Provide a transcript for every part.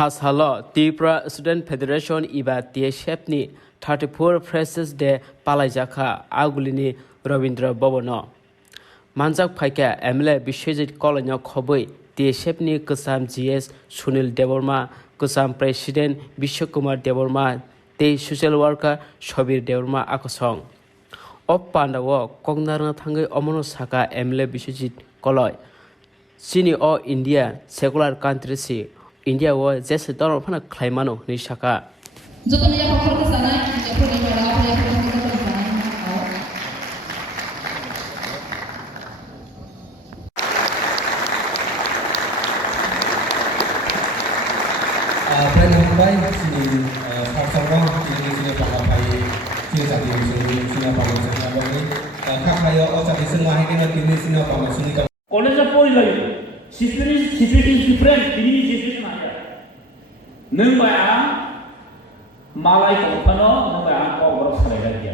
Hashalo Tripura Student Federation iba TSFni 34 Freshers Day Palaijaka Agulini Ravindra Bhavano. Manjak Phaika MLA Bishwajit Kolonyo Khoboi TSFni Kusam GS Sunil Devorma Kusam President Bishwakumar Devorma Te Social Worker Shobir Devorma Akosong. Op Pandawo Kongnarna Thangai Omono Saka MLA Bishwajit Koloi. Sini o India secular country si India wo jese dor phana khlaimano ni saka joton ya khokol ke sana ya phone ni wala apne phone ni to sana friend hambai sini saksong sini pamapai sini jadi sini pamapai sini abang kakhayo o jadi semua ini kini sini pamapai sini college pori lagi situation different ini situation aja neng bayang malai kompano neng bayang kau baru sekali lagi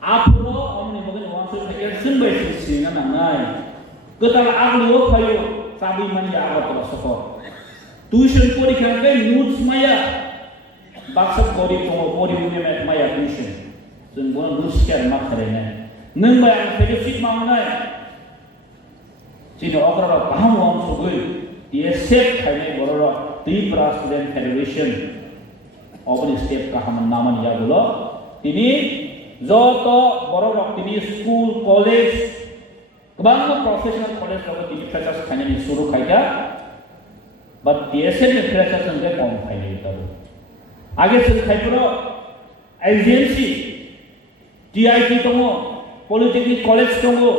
apuro omni bagai orang sesuatu sembai sini kan nangai ketal aglo kayu sabi manja awat terus sokor tuition পরীক্ষা কে notes মায়া বাক্সা পরি পরি মুনে মায়া tuition जों बन notes কে मा खारेने नों bye आं fellowship मावनाय जिनो अग्रा बाहाम वाम सगै ये सेट खायने बरर त्रिपुरा स्टुडेन्ट फेडारेशन अबनि स्टेट का हम नामन यागुलो तिनी जत बरर तिनी स्कुल कलेज गोबां प्रोफेशनल कलेज लगे तिनी फ्रेशार्स खायने सुरु खायदा but DSL में फ्रेशर्स संगे कौन खाएंगे तब आगे से खाइपरो एजेंसी TIT तोमो पॉलिटेक्निक कॉलेज तोमो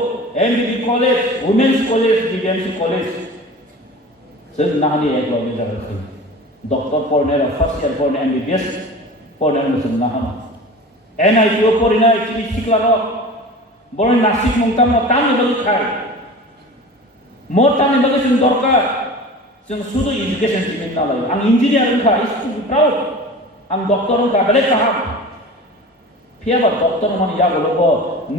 MBB college women's college DMC college sir नाहनी एक लोग में जाकर खाई डॉक्टर पढ़ने रा फर्स्ट ईयर पढ़ने MBBS पढ़ने में सर नाहना NITO पढ़ने इतनी शिकला रो बड़े नासिक मुंगता मो ताने बगल खाए मोटा ने बगल सुन दरकार जों सुदु एजुकेशन टिमेट नालाय आं इंजिनियर होनखा इज टु प्राउड आं डॉक्टर होनखा बेले काहाम फियाबा डॉक्टर मन यागोलो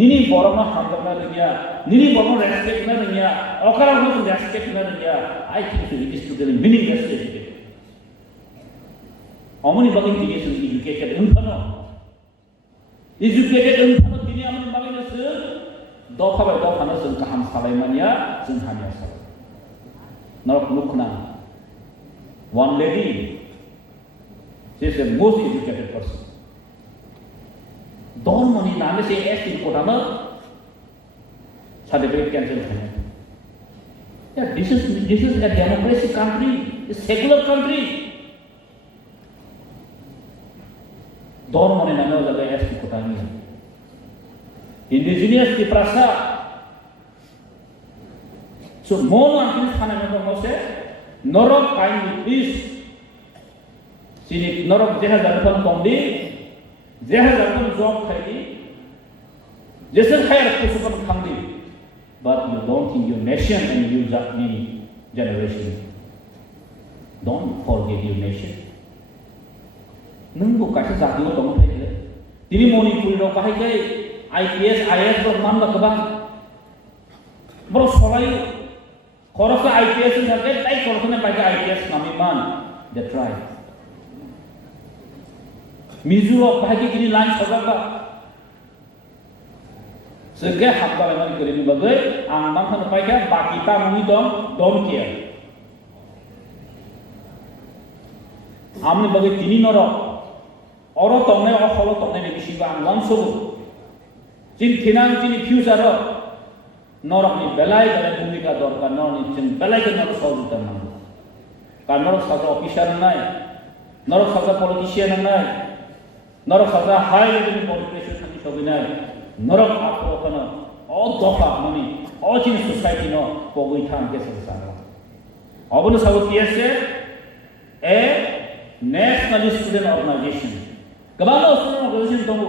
निनि बरम हामदना दुनिया निनि बरम रेस्पेक्ट ना दुनिया अकरा हो रेस्पेक्ट ना दुनिया I think it is to the meaningless education अमनि बगिन एजुकेशन एजुकेटेड उनफानो एजुकेटेड उनफानो दिनि आमनि बगिनसो दफाबाय दफानो जों काहाम सालायमानिया जों हानिया सालाय Not Mukna. One lady, she is the most educated person. Don't money name say S in Kotama. Certificate cancel. Yeah, this is a democracy country, a secular country. Don't money name lagay S in Kotama. Indigenous ki prasa. So more than this, Hannah say, Norok kindly please. See, Norok Jehazarpan Kondi, Jehazarpan job Kadi, Jesel Hair Kusupan Kandi. But you don't think your nation and you just me generation. Don't forget your nation. Nunggu kasih satu orang tu. Tini moni puldo kahai kai IPS, IAS berman bakabang. Bro solai. Korosnya IPS ini saja, tapi korosnya pakai IPS kami man, that's right. Mizulo pakai kini lain sahaja. Segera hamba memang kerana bagai, angman kan pakai bakita mui don't care. Amne bagai tini norok, orang tongnya orang kalau tongnya ni bising angman suhu. Cint kinang cini future Norok ni belai bumika dorkar norok ni cint belai ke norok solve tanam. Kan norok saja officer nai, norok saja politician nai, norok saja high level politician ni sobi nai, norok apa kana all dofa money, all in society no pogoi tham ke sesara. Abunu sabu TSA a national student organization. Kabalo student organization tunggu.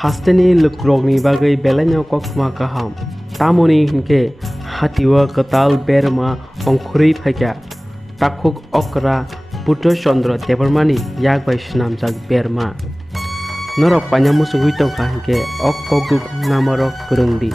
Hasteni lukrogni bagai belanya kokma kaham tamoni hinke hatiwa ketal berma ongkhuri phaika takuk okra Buddha Chandra Devarmani yakbai swnamjak berma norok panyamusung huitongkha hingke ok koguk namarok kwrwngdi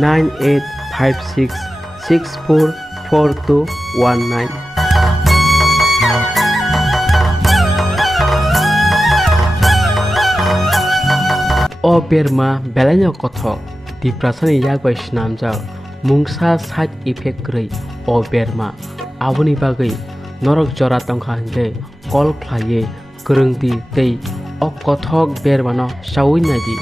9856644219 o berma belanya kothok diprasani yakbai swnamjak mungsa side effect krei o berma aboni bagui norok jora tongkha hingke kol khlaiye kwrwngdi tei ok kothok bermano sawi naidi